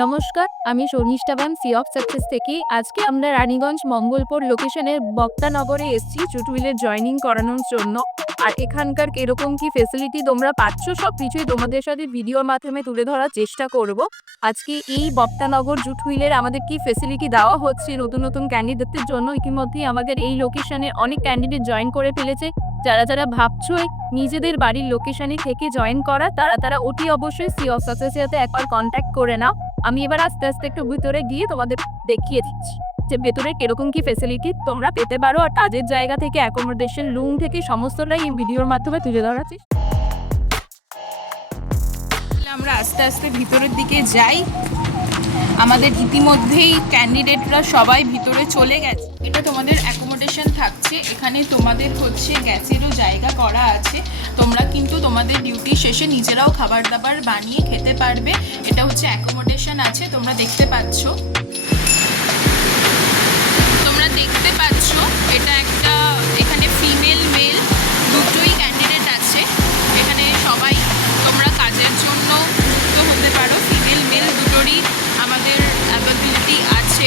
নমস্কার, আমি Sharmistha ma'am sea of success থেকে। আজকে আমরা রানীগঞ্জ মঙ্গলপুর লোকেশনের বক্তানগরে এসেছি জুট মিলের জয়েনিং করানোর জন্য। আর এখানকার কিরকম কি ফেসিলিটি তোমরা পাচ্ছ সব কিছুই তোমাদের সাথে ভিডিওর মাধ্যমে তুলে ধরার চেষ্টা করব। আজকে এই বক্তানগর জুট মিলের আমাদের কি ফেসিলিটি দেওয়া হচ্ছে নতুন নতুন ক্যান্ডিডেটদের জন্য। ইতিমধ্যেই আমাদের এই লোকেশনে অনেক ক্যান্ডিডেট জয়েন করে ফেলেছে। যারা যারা ভাবছো নিজেদের বাড়ির লোকেশনে থেকে জয়েন করা, তারা অতি অবশ্যই সি অফ সাকসেসের সাথে একবার কন্ট্যাক্ট করে নাও। আমি এবার আস্তে আস্তে একটু ভিতরে গিয়ে তোমাদের দেখিয়ে দিচ্ছি যে ভেতরে কিরকম কি ফেসিলিটি তোমরা পেতে পারো। আর কাজের জায়গা থেকে অ্যাকোমোডেশন রুম থেকে সমস্তটাই এই ভিডিওর মাধ্যমে তুলে ধরা চেষ্টা। আমরা আস্তে আস্তে ভিতরের দিকে যাই। আমাদের ইতিমধ্যেই ক্যান্ডিডেটরা সবাই ভিতরে চলে গেছে। এটা তোমাদের অ্যাকোমোডেশন থাকছে। এখানে তোমাদের হচ্ছে গ্যাসেরও জায়গা করা আছে। তোমরা কিন্তু তোমাদের ডিউটি শেষে নিজেরাও খাবার দাবার বানিয়ে খেতে পারবে। এটা হচ্ছে অ্যাকোমোডেশন আছে, তোমরা দেখতে পাচ্ছ। এটা একটা, এখানে ফিমেল মেল দুটোই ক্যান্ডিডেট আছে। এখানে সবাই তোমরা কাজের জন্য যুক্ত হতে পারো। ফিমেল মেল দুটোরই আমাদের অ্যাভেলেবিলিটি আছে।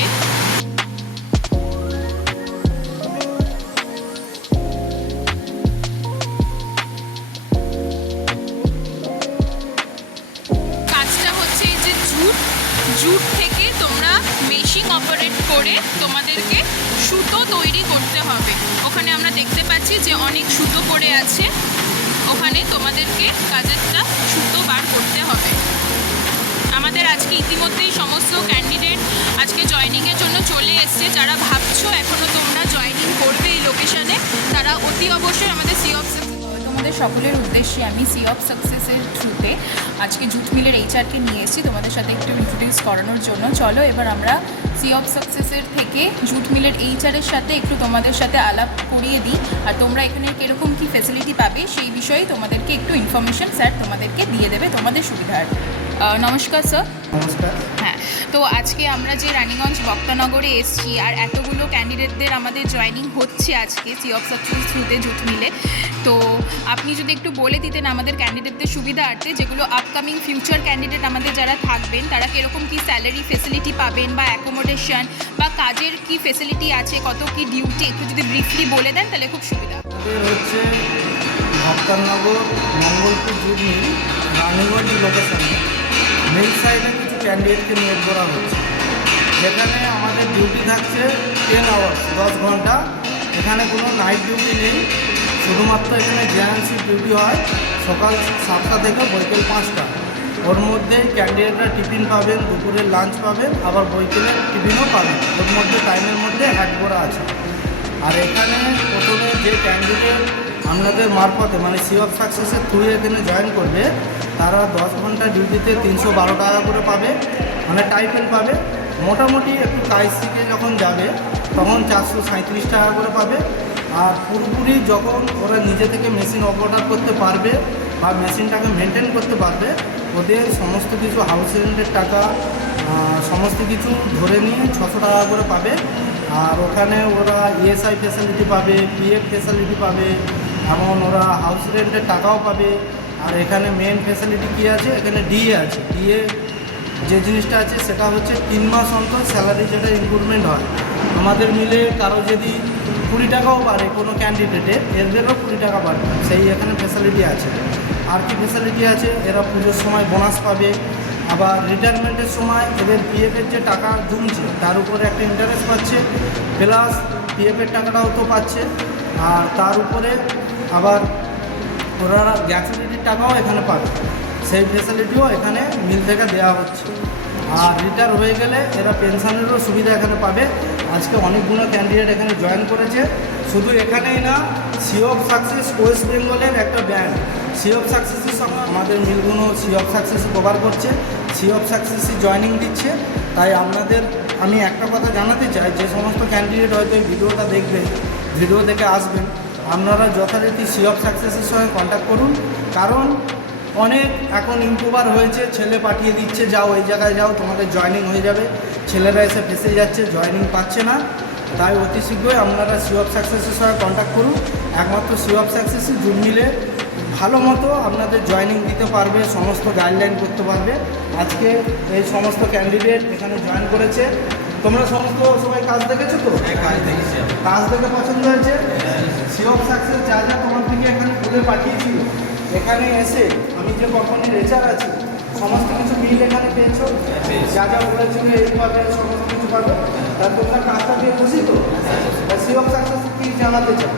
কাজটা হচ্ছে যে জুট থেকে তোমরা মেশিন অপারেট করে তোমাদেরকে সুতো তৈরি করতে হবে। ওখানে আমরা দেখতে পাচ্ছি যে অনেক সুতো পড়ে আছে, ওখানে তোমাদেরকে কাজেরটা সুতো বার করতে হবে। আমাদের আজকে ইতিমধ্যেই সমস্ত ক্যান্ডিডেট আজকে জয়েনিংয়ের জন্য চলে এসছে। যারা ভাবছো এখনও তোমরা জয়েনিং করবে এই লোকেশানে, তারা অতি অবশ্যই আমাদের সি অফ তোমাদের সকলের উদ্দেশ্যে আমি সি অফ সাকসেসের থ্রুতে আজকে জুট মিলের এইচআরকে নিয়ে এসেছি তোমাদের সাথে একটু ইন্ট্রোডিউস করানোর জন্য। চলো এবার আমরা সি অফ সাকসেসের থেকে জুট মিলের এইচআরের সাথে একটু তোমাদের সাথে আলাপ করিয়ে দিই। আর তোমরা এখানে কীরকম কী ফেসিলিটি পাবে সেই বিষয়ে তোমাদেরকে একটু ইনফরমেশন স্যার তোমাদেরকে দিয়ে দেবে তোমাদের সুবিধার। নমস্কার স্যার। নমস্কার। হ্যাঁ, তো আজকে আমরা যে রানীগঞ্জ বক্তানগরে এসেছি আর এতগুলো ক্যান্ডিডেটদের আমাদের জয়েনিং হচ্ছে আজকে সি অফ সাকসেস থ্রুতে জুট মিলে। তো আপনি যদি একটু বলে দিতেন আমাদের ক্যান্ডিডেটদের সুবিধার্থে, যেগুলো আপকামিং ফিউচার ক্যান্ডিডেট আমাদের যারা থাকবেন তারা কীরকম কী স্যালারি ফেসিলিটি পাবেন বা অ্যাকোমোডেশন বা কাজের কী ফেসিলিটি আছে, কত কী ডিউটি, একটু যদি ব্রিফলি বলে দেন তাহলে খুব সুবিধা। আমাদের হচ্ছে বক্তানগর মঙ্গলপুর জুট মিল রানীগঞ্জ লোকেশনে মিল সাইডে কিছু ক্যান্ডিডেটকে নিয়োগ করা হচ্ছে, যেখানে আমাদের ডিউটি থাকছে 10 আওয়ার্স 10 ঘন্টা। এখানে কোনো নাইট ডিউটি নেই, শুধুমাত্র এখানে জেএনসি ডিউটি হয় সকাল 7টা থেকে বৈকাল 5টা। ওর মধ্যে ক্যান্ডিডেটরা টিফিন পাবেন, দুপুরের লাঞ্চ পাবেন, আবার বৈকালের টিফিনও পাবেন। ওর মধ্যে টাইমের মধ্যে অ্যাড করা আছে। আর এখানে প্রথমে যে ক্যান্ডিডেট আপনাদের মারফতে মানে সি অফ সাকসেসের থ্রু এখানে জয়েন করবে, তারা 10 ঘন্টা ডিউটিতে 312 টাকা করে পাবে, মানে টাইপেল পাবে। মোটামুটি একটু কাজ শিখে যখন যাবে তখন 437 টাকা করে পাবে। আর পুরোপুরি যখন ওরা নিজে থেকে মেশিন অপারেট করতে পারবে বা মেশিনটাকে মেনটেন করতে পারবে, ওদের সমস্ত কিছু হাউস রেন্টের টাকা সমস্ত কিছু ধরে নিয়ে 600 টাকা করে পাবে। আর ওখানে ওরা ইএসআই ফেসিলিটি পাবে, পিএফ ফেসিলিটি পাবে, এমন ওরা হাউস রেন্টের টাকাও পাবে। আর এখানে মেন ফেসিলিটি কী আছে, এখানে ডিএ আছে। ডিএ যে জিনিসটা আছে সেটা হচ্ছে 3 মাস অন্তর স্যালারি যেটা ইনক্রিমেন্ট হয়। আমাদের মিলে কারো যদি 20 টাকাও বাড়ে কোনো ক্যান্ডিডেটের, এদেরও 20 টাকা বাড়বে, সেই এখানে ফেসিলিটি আছে। আর কি ফেসিলিটি আছে, এরা পুজোর সময় বোনাস পাবে। আবার রিটায়ারমেন্টের সময় এদের পিএফের যে টাকা জমছে তার উপরে একটা ইন্টারেস্ট পাচ্ছে, প্লাস পিএফের টাকাটাও তো পাচ্ছে। আর তার উপরে আবার ওরা গ্র্যাচুইটির টাকাও এখানে পাবে, সেই ফেসিলিটিও এখানে মিল থেকে দেওয়া হচ্ছে। আর রিটায়ার হয়ে গেলে এরা পেনশনেরও সুবিধা এখানে পাবে। আজকে অনেকগুলো ক্যান্ডিডেট এখানে জয়েন করেছে। শুধু এখানেই না, সি অফ সাকসেস ওয়েস্ট বেঙ্গলের একটা ব্যান্ড। সি অফ সাকসেসের সঙ্গে আমাদের মিলগুলো সি অফ সাকসেস কভার করছে, সি অফ সাকসেসই জয়েনিং দিচ্ছে। তাই আপনাদের আমি একটা কথা জানাতে চাই, যে সমস্ত ক্যান্ডিডেট হয়তো এই ভিডিওটা দেখবেন, ভিডিও দেখে আসবেন, আপনারা যথারীতি সি অফ সাকসেসের সঙ্গে কন্ট্যাক্ট করুন। কারণ অনেক এখন ইউটিউবার হয়েছে, ছেলে পাঠিয়ে দিচ্ছে যাও এই জায়গায় যাও তোমাদের জয়েনিং হয়ে যাবে, ছেলেরা এসে ফেসে যাচ্ছে, জয়েনিং পাচ্ছে না। তাই অতি শীঘ্রই আপনারা সি অফ সাকসেসের সঙ্গে কন্ট্যাক্ট করুন। একমাত্র সি অফ সাকসেসই জুট মিলে ভালো মতো আপনাদের জয়েনিং দিতে পারবে, সমস্ত গাইডলাইন করতে পারবে। আজকে এই সমস্ত ক্যান্ডিডেট এখানে জয়েন করেছে। তোমরা সমস্ত সবাই কাজ দেখেছো তো? কাজ দেখে পছন্দ হয়েছে? সিওপ সাকসেস যা যা তোমার থেকে এখানে বলে পাঠিয়েছিল, এখানে এসে আমি যে কোম্পানির রেচার আছি সমস্ত কিছু বিল এখানে পেয়েছো, যা যা বলেছিল এই পাবে, সমস্ত কিছু পাবে। তা তোমরা কাজটা দিয়ে খুশি তো? সিওপ সাকসেস কি জানাতে চাও?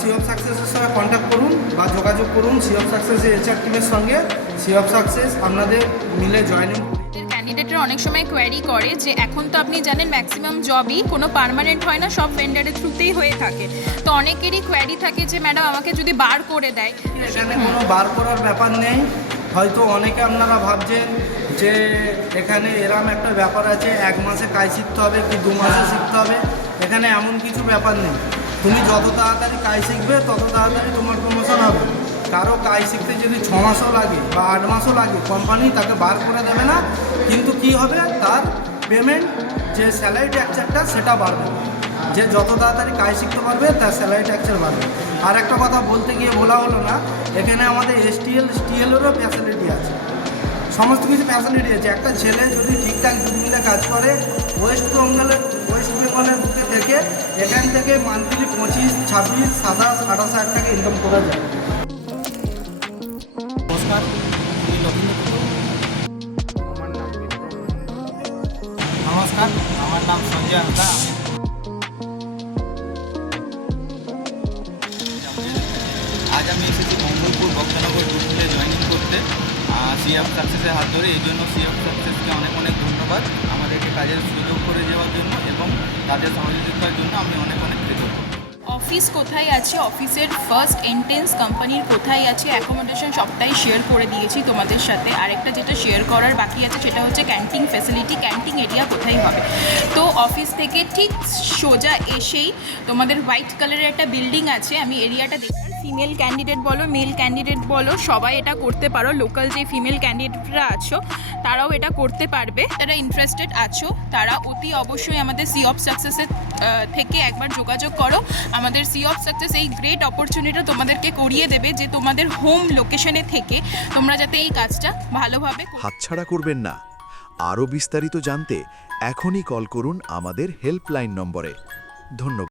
সিওপ সাকসেসের সঙ্গে কন্ট্যাক্ট করুন বা যোগাযোগ করুন সিওপ সাকসেসের এইচআর টিমের সঙ্গে। সিওপ সাকসেস আপনাদের মিলে জয়েনিং। ক্যান্ডিডেটরা অনেক সময় কোয়ারি করে যে এখন তো আপনি জানেন ম্যাক্সিমাম জবই কোনো পার্মানেন্ট হয় না, সব ভেন্ডারের থ্রুতেই হয়ে থাকে। তো অনেকেরই কোয়ারি থাকে যে ম্যাডাম আমাকে যদি বার করে দেয়। এখানে কোনো বার করার ব্যাপার নেই। হয়তো অনেকে আপনারা ভাবছেন যে এখানে এরম একটা ব্যাপার আছে 1 মাসে কাজ শিখতে হবে কি 2 মাসে শিখতে হবে। এখানে এমন কিছু ব্যাপার নেই। তুমি যত তাড়াতাড়ি কাজ শিখবে তত তাড়াতাড়ি তোমার প্রমোশন হবে। কারো কাজ শিখতে যদি 6 মাসও লাগে বা 8 মাসও লাগে, কোম্পানি তাকে বার করে দেবে না। কিন্তু কি হবে, তার পেমেন্ট যে স্যালারি স্ট্রাকচারটা সেটা বাড়বে। যে যত তাড়াতাড়ি কাজ শিখতে পারবে তার স্যালারি স্ট্রাকচার বাড়বে। আর একটা কথা বলতে গিয়ে বলা হলো না, এখানে আমাদের STLেরও ফ্যাসিলিটি আছে, সমস্ত কিছু ফ্যাসিলিটি আছে। একটা ছেলে যদি ঠিকঠাক জুট কাজ করে ওয়েস্ট বেঙ্গলের বুকে থেকে এখান থেকে মান্থলি 25, 26, 27, 28 হাজার টাকা ইনকাম করা যায়। নমস্কার, আমি লক্ষ্মীপুর। নমস্কার, আমার নাম সঞ্জয় হালদার। আজ আমি এসেছি মঙ্গলপুর বক্তানগর জুটমিলে জয়েনিং করতে সিএফ সাকসেসের হাত ধরে। এই জন্য সিএফ সাকসেসকে অনেক অনেক ধন্যবাদ আমাদেরকে কাজের সুযোগ করে দেওয়ার জন্য এবং তাদের সহযোগিতার জন্য আমি অনেক অনেক কৃতজ্ঞ। অফিস কোথায় আছে, অফিসের ফার্স্ট এন্ট্রেন্স কোম্পানির কোথায় আছে, অ্যাকোমোডেশন সবটাই শেয়ার করে দিয়েছি তোমাদের সাথে। আরেকটা যেটা শেয়ার করার বাকি আছে সেটা হচ্ছে ক্যান্টিন ফ্যাসিলিটি, ক্যান্টিন এরিয়া কোথায় হবে। তো অফিস থেকে ঠিক সোজা এসেই তোমাদের হোয়াইট কালারের একটা বিল্ডিং আছে, আমি এরিয়াটা দেখি। ফিমেল ক্যান্ডিডেট বলো, মেল ক্যান্ডিডেট বলো, সবাই এটা করতে পারো। লোকাল যে ফিমেল ক্যান্ডিডেটরা আছো তারাও এটা করতে পারবে। যারা ইন্টারেস্টেড আছো তারা অতি অবশ্যই আমাদের সিওপ সাকসেসের থেকে একবার যোগাযোগ করো। আমাদের সিওপ সাকসেস এই গ্রেট অপরচুনিটিটা তোমাদেরকে করিয়ে দেবে যে তোমাদের হোম লোকেশনে থেকে তোমরা যাতে এই কাজটা ভালোভাবে হাতছাড়া করবেন না। আরও বিস্তারিত জানতে এখনই কল করুন আমাদের হেল্পলাইন নম্বরে। ধন্যবাদ।